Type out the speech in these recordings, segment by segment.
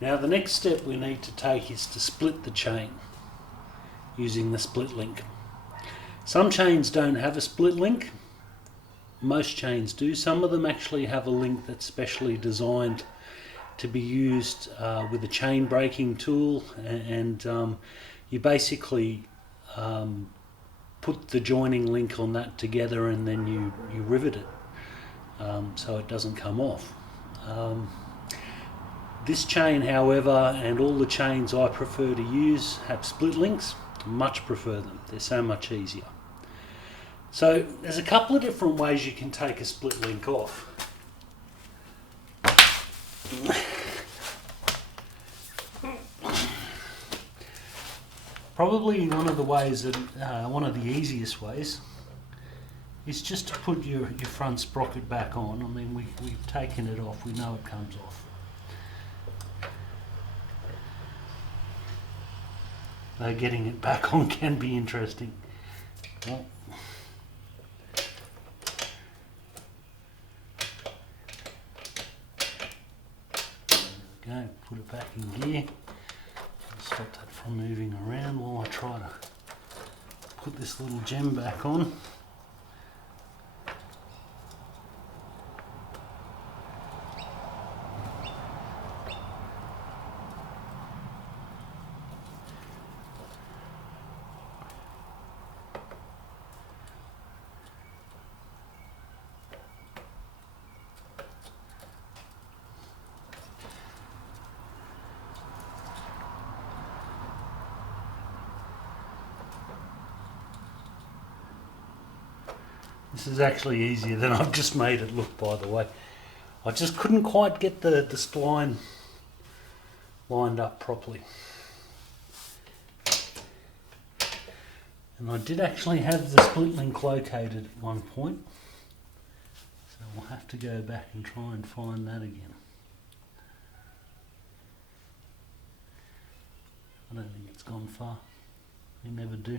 Now the next step we need to take is to split the chain using the split link. Some chains don't have a split link, most chains do. Some of them actually have a link that's specially designed to be used with a chain breaking tool, and you basically put the joining link on that together and then you rivet it so it doesn't come off. This chain, however, and all the chains I prefer to use have split links. Much prefer them, they're so much easier. So there's a couple of different ways you can take a split link off. Probably one of the ways that, one of the easiest ways, is just to put your front sprocket back on. I mean, we've taken it off, we know it comes off. Though getting it back on can be interesting. Well, there we go, put it back in gear. Stop that from moving around while I try to put this little gem back on. This is actually easier than I've just made it look, by the way. I just couldn't quite get the spline lined up properly. And I did actually have the split link located at one point, so we'll have to go back and try and find that again. I don't think it's gone far. They never do.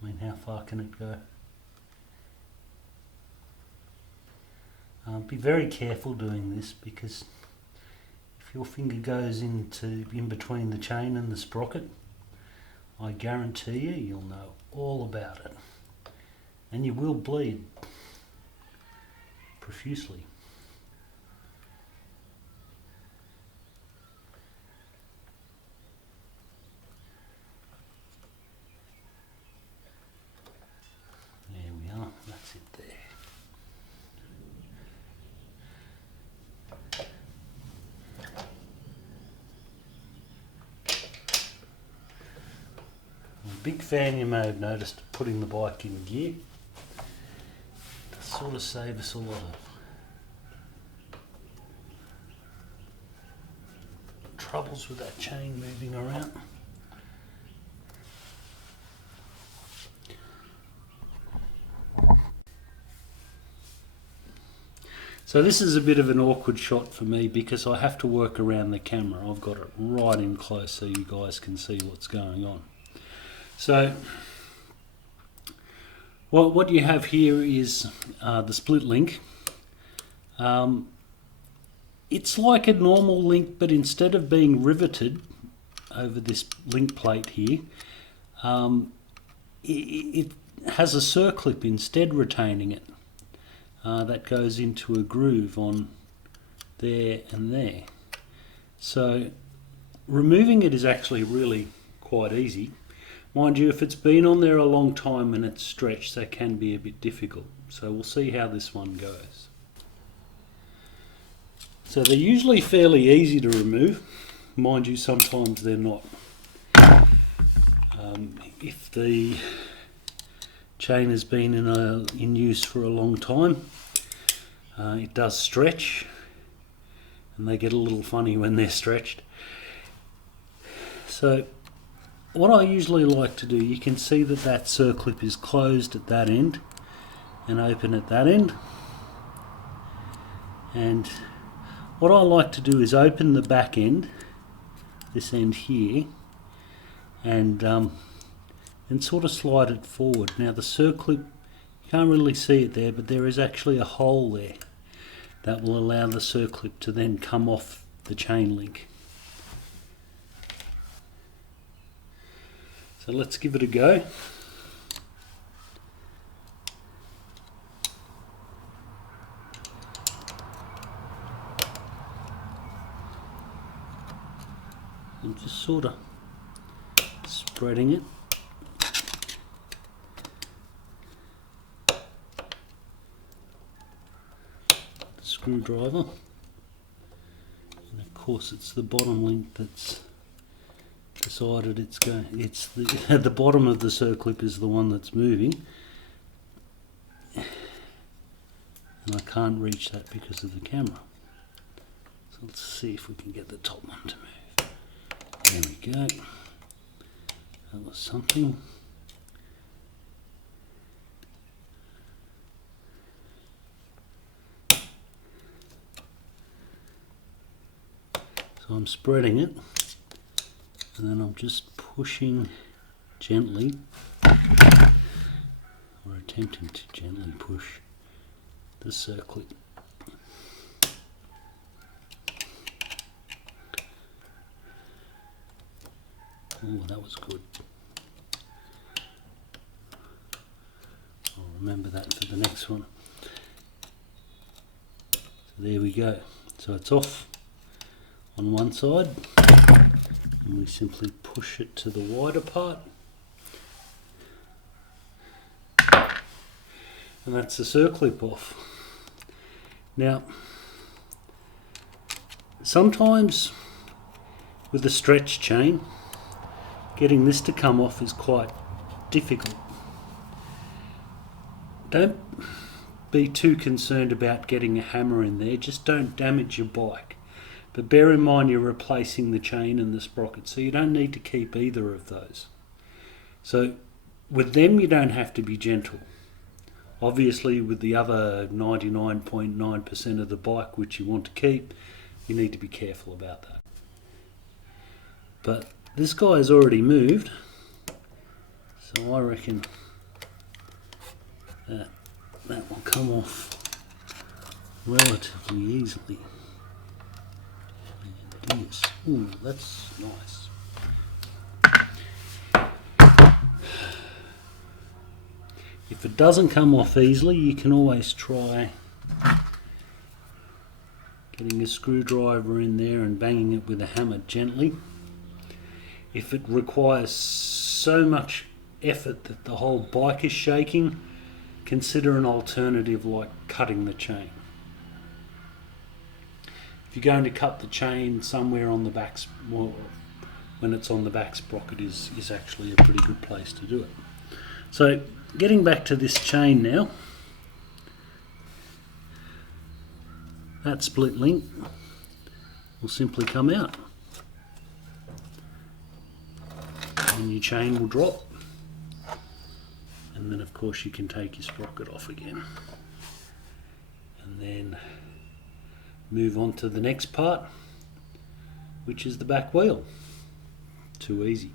I mean, how far can it go? Be very careful doing this, because if your finger goes in between the chain and the sprocket, I guarantee you'll know all about it, and you will bleed profusely. There we are, that's it there. Big fan, you may have noticed, of putting the bike in gear to sort of save us a lot of troubles with that chain moving around. So this is a bit of an awkward shot for me, because I have to work around the camera. I've got it right in close so you guys can see what's going on. So what you have here is the split link. It's like a normal link, but instead of being riveted over this link plate here, it has a circlip instead retaining it. That goes into a groove on there and there. So removing it is actually really quite easy. Mind you, if it's been on there a long time and it's stretched, that can be a bit difficult. So we'll see how this one goes. So they're usually fairly easy to remove. Mind you, sometimes they're not. If the chain has been in use for a long time, it does stretch, and they get a little funny when they're stretched. So what I usually like to do, you can see that that circlip is closed at that end and open at that end. And what I like to do is open the back end, this end here, and sort of slide it forward. Now the circlip, you can't really see it there, but there is actually a hole there that will allow the circlip to then come off the chain link. So let's give it a go. I'm just sort of spreading it. The screwdriver. And of course it's the bottom link that's decided it's going. It's the the bottom of the circlip is the one that's moving. And I can't reach that because of the camera. So let's see if we can get the top one to move. There we go. That was something. So I'm spreading it, and then I'm just pushing gently, or attempting to gently push the circlip. Oh, that was good. I'll remember that for the next one. So there we go. So it's off on one side, and we simply push it to the wider part, and that's the circlip off. Now, sometimes with a stretch chain, getting this to come off is quite difficult. Don't be too concerned about getting a hammer in there, just don't damage your bike. But bear in mind you're replacing the chain and the sprocket, so you don't need to keep either of those. So with them you don't have to be gentle. Obviously with the other 99.9% of the bike which you want to keep, you need to be careful about that. But this guy has already moved, so I reckon that will come off relatively easily. And it is. Ooh, that's nice. If it doesn't come off easily, you can always try getting a screwdriver in there and banging it with a hammer gently. If it requires so much effort that the whole bike is shaking, consider an alternative like cutting the chain. If you're going to cut the chain somewhere on the back, well, when it's on the back sprocket is actually a pretty good place to do it. So getting back to this chain now, that split link will simply come out. And your chain will drop, and then of course you can take your sprocket off again and then move on to the next part, which is the back wheel. Too easy.